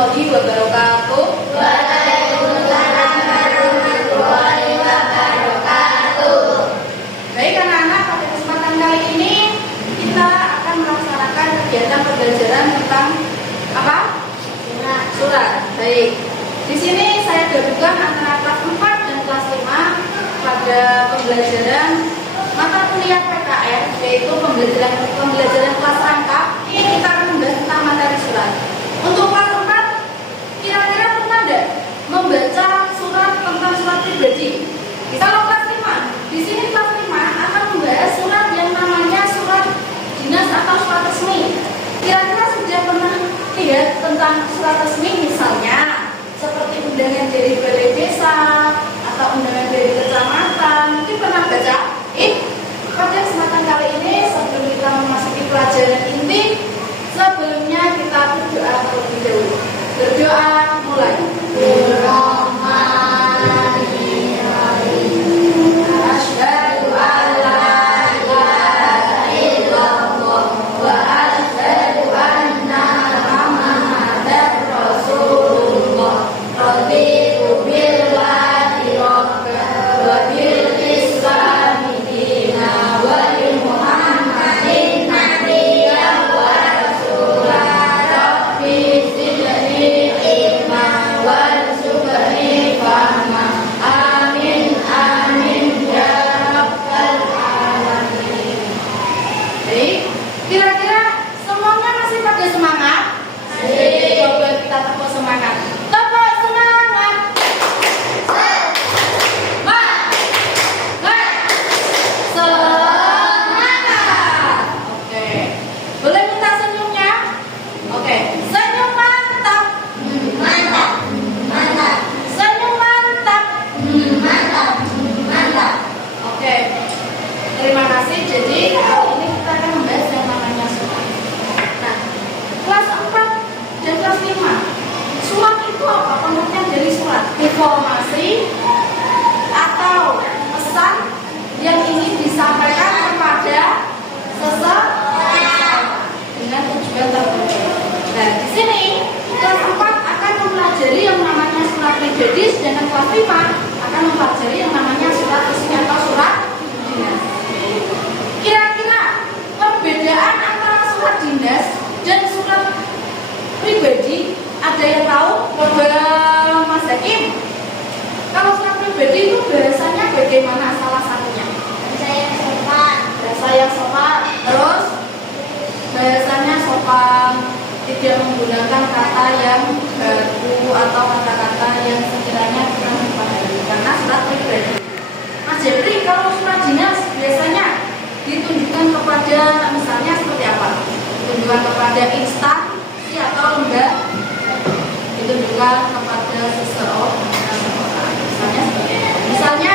warahmatullahi wabarakatuh. Waalaikumsalam warahmatullahi wabarakatuh. Baik anak-anak, pada kesempatan kali ini kita akan melaksanakan kegiatan pembelajaran tentang apa? Surat. Baik. Di sini saya gabungkan antara kelas 4 dan kelas 5 pada pembelajaran mata kuliah PKR, yaitu pembelajaran kelas rangkap. Ini kita akan membahas tentang materi surat. Untuk kelas 4, kira-kira pernah tidak membaca surat tentang surat pribadi? Kalau kelas 5, di sini kelas 5 akan membahas surat yang namanya surat dinas atau surat resmi. Kira-kira sudah pernah lihat tentang surat resmi, misalnya seperti undangan dari balai desa atau undangan dari kecamatan? Mungkin pernah baca? Pada kesempatan kali ini sebelum kita memasuki pelajaran inti, sebelumnya kita berdoa terlebih dahulu. Berdoa mulai. Asyhadu an la ilaha illallah wa asyhadu anna Muhammadar Rasulullah. Raditu billahi rabban wa bil islami dinan wa bi Muhammadin nabiyyan wa rasulan. Rabbi zidni ilman warzuqni fahman. Amin amin ya rabbal alamin. Baik, kira-kira semuanya masih pada semangat? Coba kita tepuk semangat. Tepuk semangat. Semangat. Oke. Boleh minta senyumnya? Oke. Senyum mantap. Mantap, mantap, Senyum mantap. mantap, mantap. Oke. Terima kasih. Jadi kali ini kita akan membahas yang namanya surat. Nah, kelas 4 dan kelas 5. Surat itu apa? Pengertian dari surat. Informasi atau pesan yang ingin disampaikan kepada seseorang dengan tujuan tertentu. Nah, di sini kelas 4 akan mempelajari yang namanya surat pribadi, sedangkan kelas 5 akan mempelajari yang namanya surat resmi atau surat dinas. Kira-kira perbedaan antara surat dinas dan surat pribadi ada yang tahu? Coba Mas Hakim. Kalau surat pribadi itu bahasanya bagaimana salah satunya? Saya sopan. Bahasa yang sopan. Terus bahasanya sopan, tidak menggunakan kata yang baku atau kata-kata yang sekiranya kurang dipahami karena surat pribadi. Mas Jepri, kalau surat dinas biasanya ditunjukkan kepada misalnya seperti apa? Ditunjukkan kepada instansi atau lembaga, ditunjukkan kepada seseorang. Misalnya seperti itu. Misalnya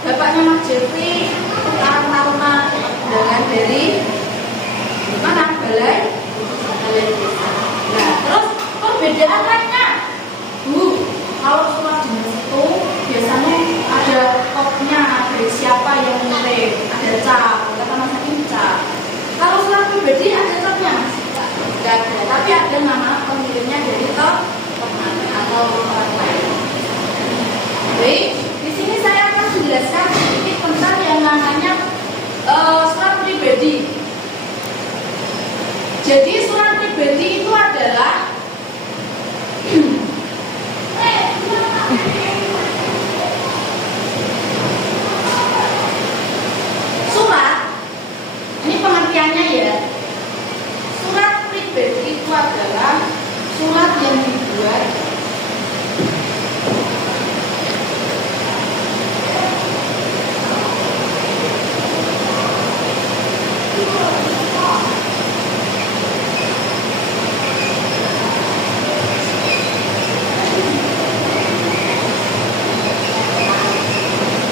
bapaknya Mas Jepri Karang Taruna undangan dari mana? Balai desa. Nah, terus perbedaan lainnya, kalau surat dinas itu biasanya ada topnya, dari siapa yang mengirim, ada cap, kata Mas Hakim cap. Kalau surat pribadi ada topnya, tidak ada, tapi ada nama pengirimnya dari top atau orang lain. Baik, di sini saya akan menjelaskan sedikit tentang yang namanya surat pribadi. Jadi surat pribadi itu adalah surat. Ini pengertiannya ya. Surat pribadi itu adalah surat yang dibuat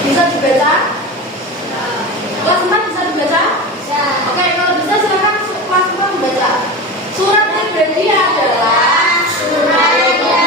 bisa dibaca? Kelas 4 bisa dibaca? Bisa. Oke, kalau bisa silakan kelas 4 membaca. Surat pribadi adalah Surat yang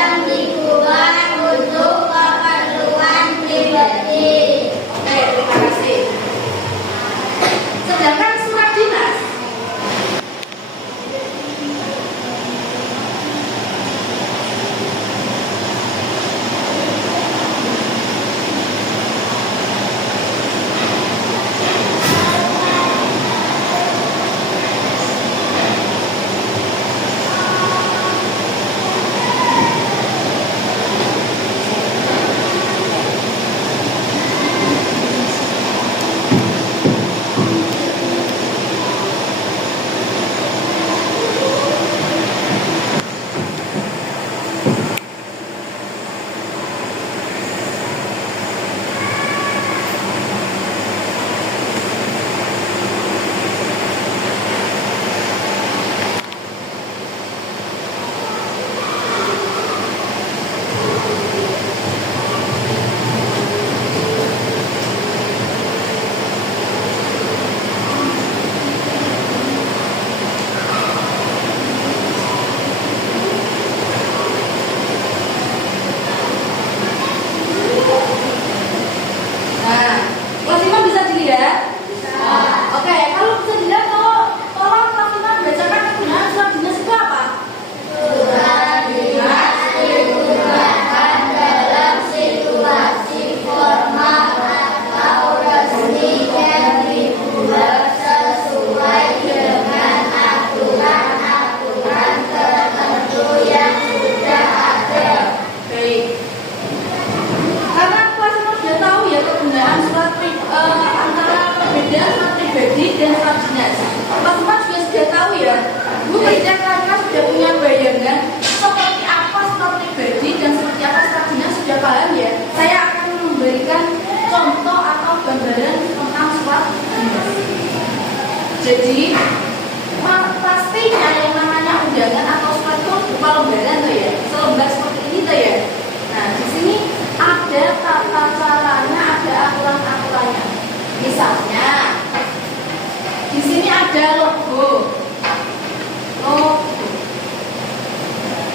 Jadi pastinya yang namanya undangan atau surat itu berupa lembaran tuh ya, selembar seperti ini tuh ya. Nah di sini ada tata caranya, ada aturan-aturannya. Misalnya di sini ada logo.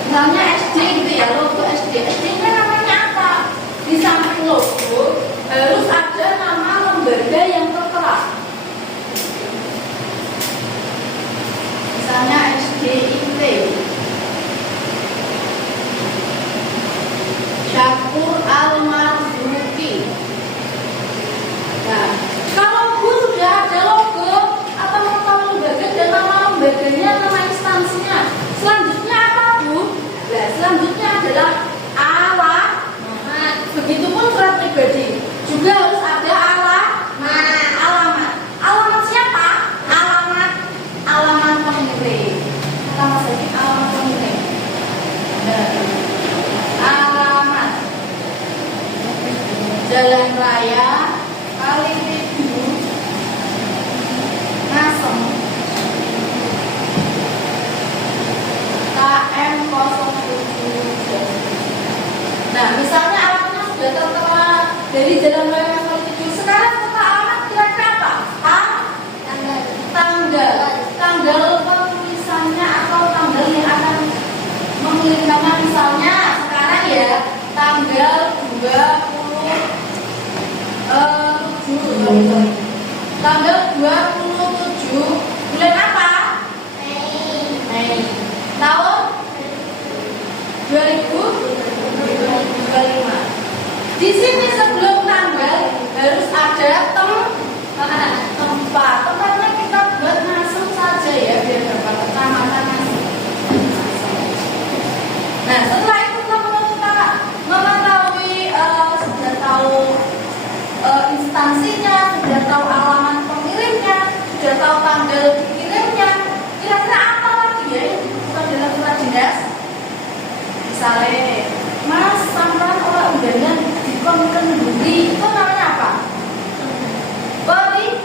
Misalnya SD gitu ya, logo SD. SD-nya namanya apa? Di samping logo harus ada nama lembaga yang tertera. Misalnya SDIT, Syakur Al-Marzuki. Nah, kalau Bu sudah ada logo atau nama lembaga dan nama lembaganya, nama instansinya, selanjutnya apa Bu? Nah, selanjutnya adalah alamat. Begitupun surat pribadi juga harus ada alamat. Alamat siapa? Alamat pemilik. Pertama sekali alamat pemilik. Alamat Jalan Raya Kaliwidu Ngasem KM 07. Nah, misalnya alamatnya sudah tertera dari Jalan Raya Kaliwidu. Sekarang setelah alamat kira-kira apa? Tanggal penulisannya atau tanggal yang akan mengirimkannya. Misalnya sekarang ya tanggal 27 bulan apa? Mei tahun 2025. Di sini sebelum tanggal harus ada tempat. Tempatnya kita buat Ngasem saja ya, biar dapat kecamatan Ngasem. Nah, setelah itu teman-teman kita mengetahui, sudah tahu instansinya, sudah tahu alamat pengirimnya, sudah tahu tanggal dikirimnya. Kira-kira apa lagi ya yang dibutuhkan dalam surat dinas? Misalnya, Mas, sampean oleh undangan dikon kenduri, itu namanya apa? Pemilihan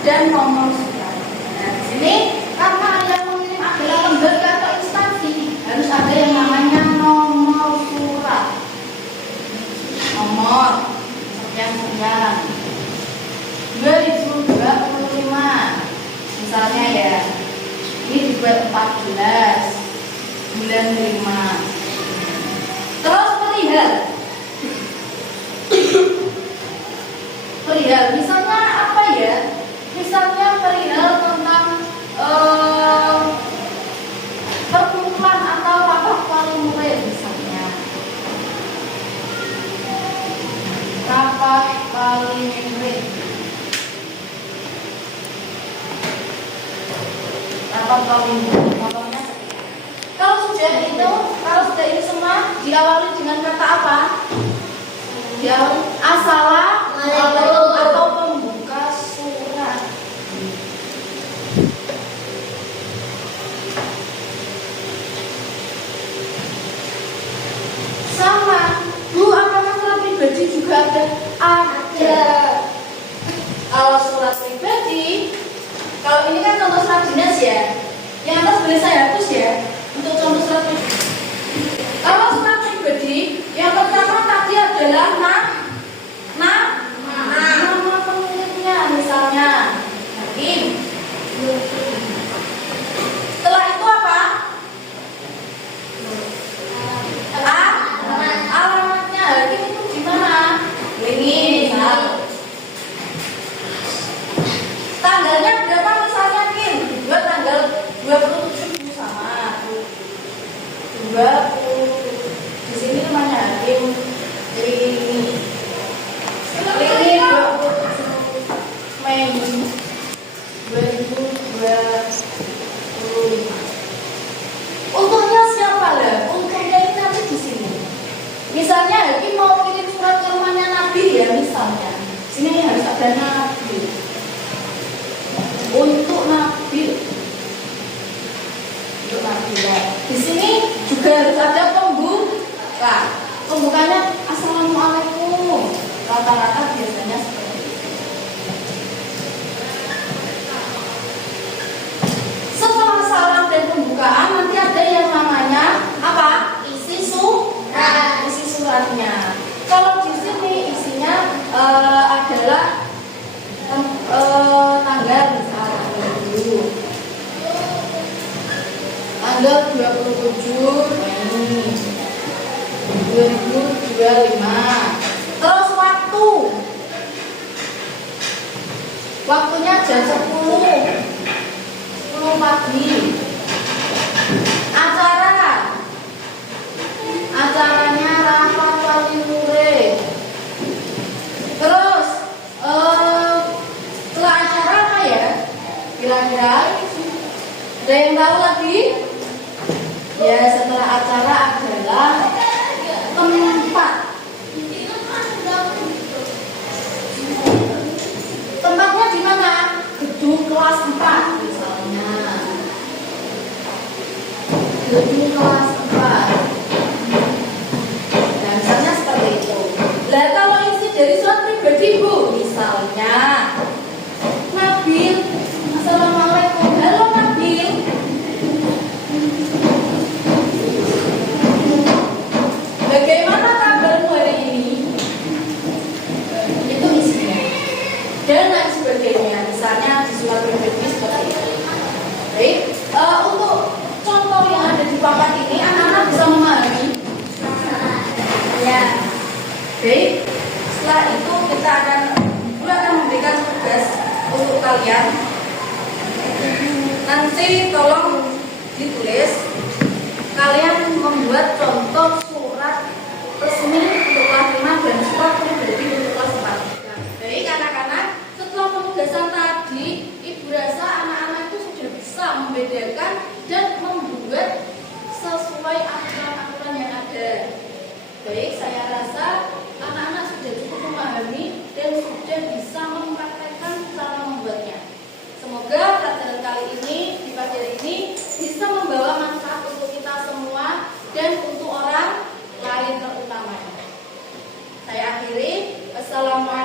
dan nomor surat. Nah, di sini karena yang mengirim adalah lembaga atau instansi, harus ada yang namanya nomor surat. Nomor sekian 2025. Misalnya ya, ini dibuat 14 bulan 5. Terus perihal misalnya apa ya? Misalnya perihal tentang perkumpulan atau rapat wali murid misalnya. Rapat wali murid. Rapat wali murid. Contohnya kalau sudah ini semua diawali dengan kata apa? Diawali assalamualaikum atau pembuka surat. Sama, Bu, apakah surat pribadi juga ada? Ada. Kalau surat pribadi, kalau ini kan contoh surat dinas ya, yang atas boleh saya hapus ya, untuk contoh surat pribadi. Kalau surat pribadi, yang pertama tadi adalah nama pemiliknya, misalnya Hakim. Setelah itu apa? Alamatnya Hakim itu di mana? Ini misal. Tanggalnya berapa misalnya Kim? Buat tanggal 27 sama 20. Di sini namanya Hakim ini 27 Mei 2025. Untungnya siapa lah? Untungnya ini nanti di sini. Misalnya Hakim mau kirim surat ke rumahnya Nabi ya, misalnya. Sini harus ada Nabi. Untuk Nabi. Untuk Nabi lah. Di sini juga harus ada pembuka. Pembukanya assalamualaikum. Rata-rata biasanya seperti itu. tanggal 27 Mei 2025. Terus waktunya jam 10 pagi. Acaranya rapat wali murid. Terus setelah acara apa ya? Kira-kira ada yang tahu lagi? Ya, setelah acara adalah tempatnya di mana? Gedung kelas 4 misalnya. Gedung kelas 4. Nah, misalnya seperti itu. Lah kalau isi dari surat pribadi Bu, misalnya Nabil, Assalamualaikum. Halo Nabil. Bagaimana kabarmu hari ini? Itu isinya. Dan lain sebagainya. Misalnya di surat pribadi seperti itu. Baik, untuk contoh yang ada di papan ini, anak-anak bisa memahami? Ya. Baik, setelah itu kita akan memberikan tugas untuk kalian. Nanti tolong ditulis. Kalian membuat contoh surat resmi untuk kelas 5 dan surat pribadi untuk kelas 4. Baik anak-anak, setelah penugasan tadi, Ibu rasa anak-anak itu sudah bisa membedakan dan membuat sesuai aturan-aturan yang ada. Baik, saya rasa anak-anak sudah cukup memahami dan sudah bisa mempraktekkan cara membuatnya. Semoga pelajaran kali ini, di pagi hari ini, bisa membawa manfaat untuk kita semua dan untuk orang lain terutamanya. Saya akhiri. Assalamualaikum.